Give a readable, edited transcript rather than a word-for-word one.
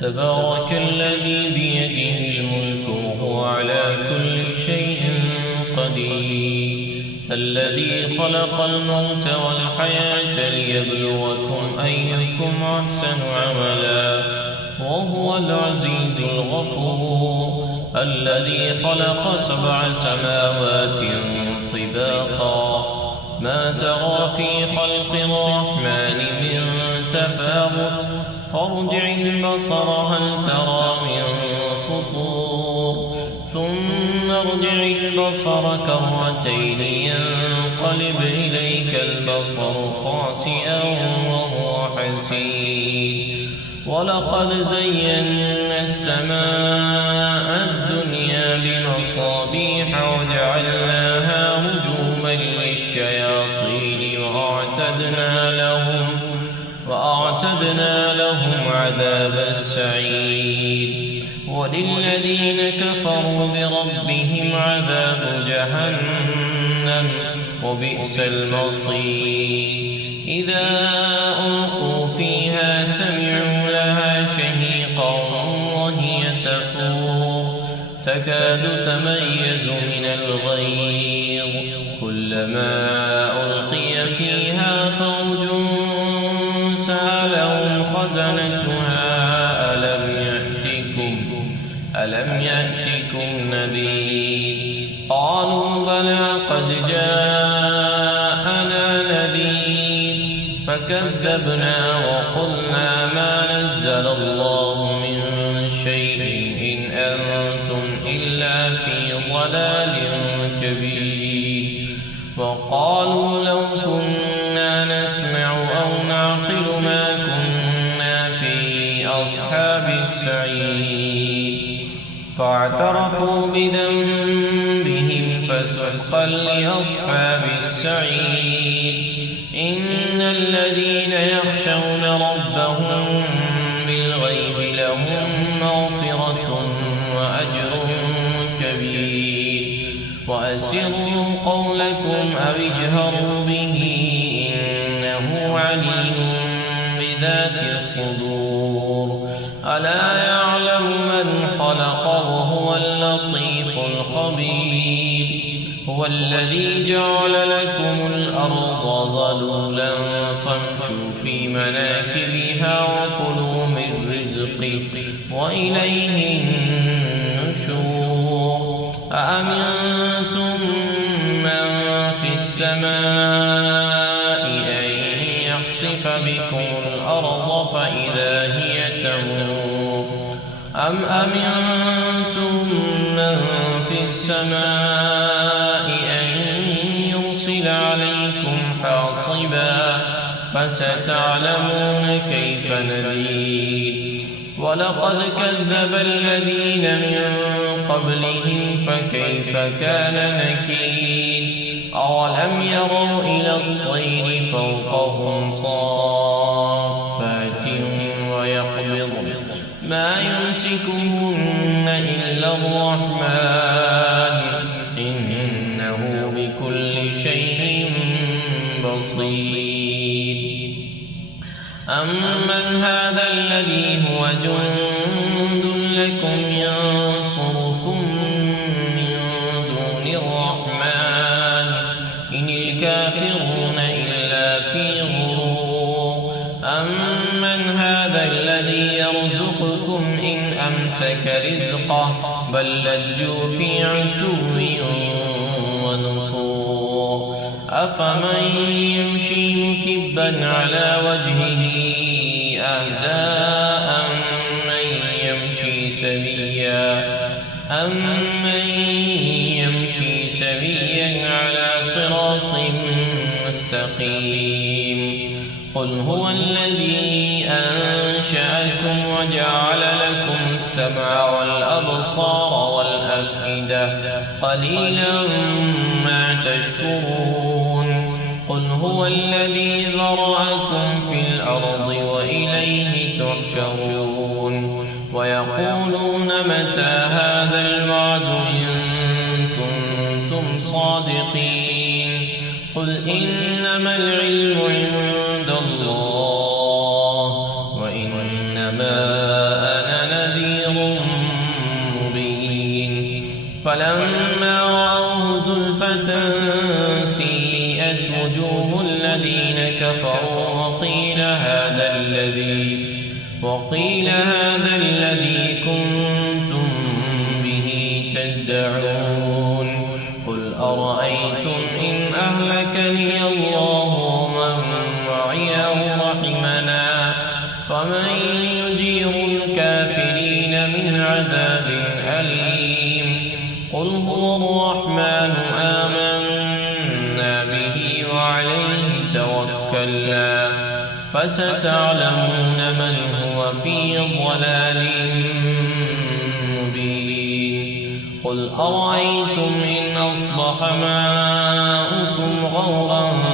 تبارك الذي بيده الملك وهو على كل شيء قدير الذي خلق الموت والحياة ليبلوكم أيكم أحسن عملا وهو العزيز الغفور الذي خلق 7 سماوات طباقا ما ترى في خلق الرحمن من تفاوت فارجع البصر هل ترى من فطور ثم ارجع البصر كرتين ينقلب إليك البصر خاسئا وهو حسير ولقد زينا السماء الدنيا بمصابيح وجعلناها رجوما للشياطين وأعتدنا لهم عذاب السعير وللذين كفروا بربهم عذاب جهنم وبئس المصير إذا ألقوا فيها سمعوا لها شهيقا وهي تفور تكاد تميز من الغيظ كلما ألقي فيها فوج سألهم خزنتها ألم يأتكم نذير قالوا بلى قد جاءنا نذير فكذبنا وقلنا ما نزل الله من شيء إن أنتم إلا في ضلال كبير وقالوا لو كنا نسمع أو نعقل ما كنا في أصحاب السعير فاعترفوا بذنبهم فسحقا لأصحاب السعير إن الذين يخشون ربهم بالغيب لهم مغفرة وأجر كبير وأسروا قولكم أو اجهروا به إنه عليم بذات الصدور ألا يعلم من خلق وهو اللطيف الخبير هو الذي جعل لكم الأرض ظلولا فامشوا في مناكبها وكلوا من رزقه وإليه النشور أأمنتم من في السماء أن يخسف بكم الأرض فإذا هي تمور أم أمنتم من في السماء أن يرسل عليكم حاصبا فستعلمون كيف نذير ولقد كذب الذين من قبلهم فكيف كان نكير أولم يروا إلى الطير فوقهم صافات ويقبضن ما يمسكهن إلا الرحمن إنه بكل شيء بصير أمن هذا الذي هو جند لكم ينصركم من دون الرحمن إن الكافرون إلا في غرور أمن هذا الذي يرزقكم إن أمسك رزقه بل لجوا في عتو ونفور أفمن يمشي مكبا على وجهه أهدى أمن يمشي سويا على صراط مستقيم قل هو الذي أنشأكم وجعل لكم السمع والأبصار والأفئدة قليلا ما تشكرون قل هو الذي ذرأكم في الأرض وإليه تحشرون ويقولون متى هذا الوعد إن كنتم صادقين قل إنما العلم عند الله وإنما أنا وقيل هذا الذي كنتم به تدعون قل أرأيتم إن أهلكني الله ومن معي أو رحمنا فمن يجير الكافرين من عذاب أليم قل هو الرحمن آمنا به وعليه توكلنا فستعلمون من هو في ضلال مبين قل أرأيتم إن أصبح ماؤكم غورا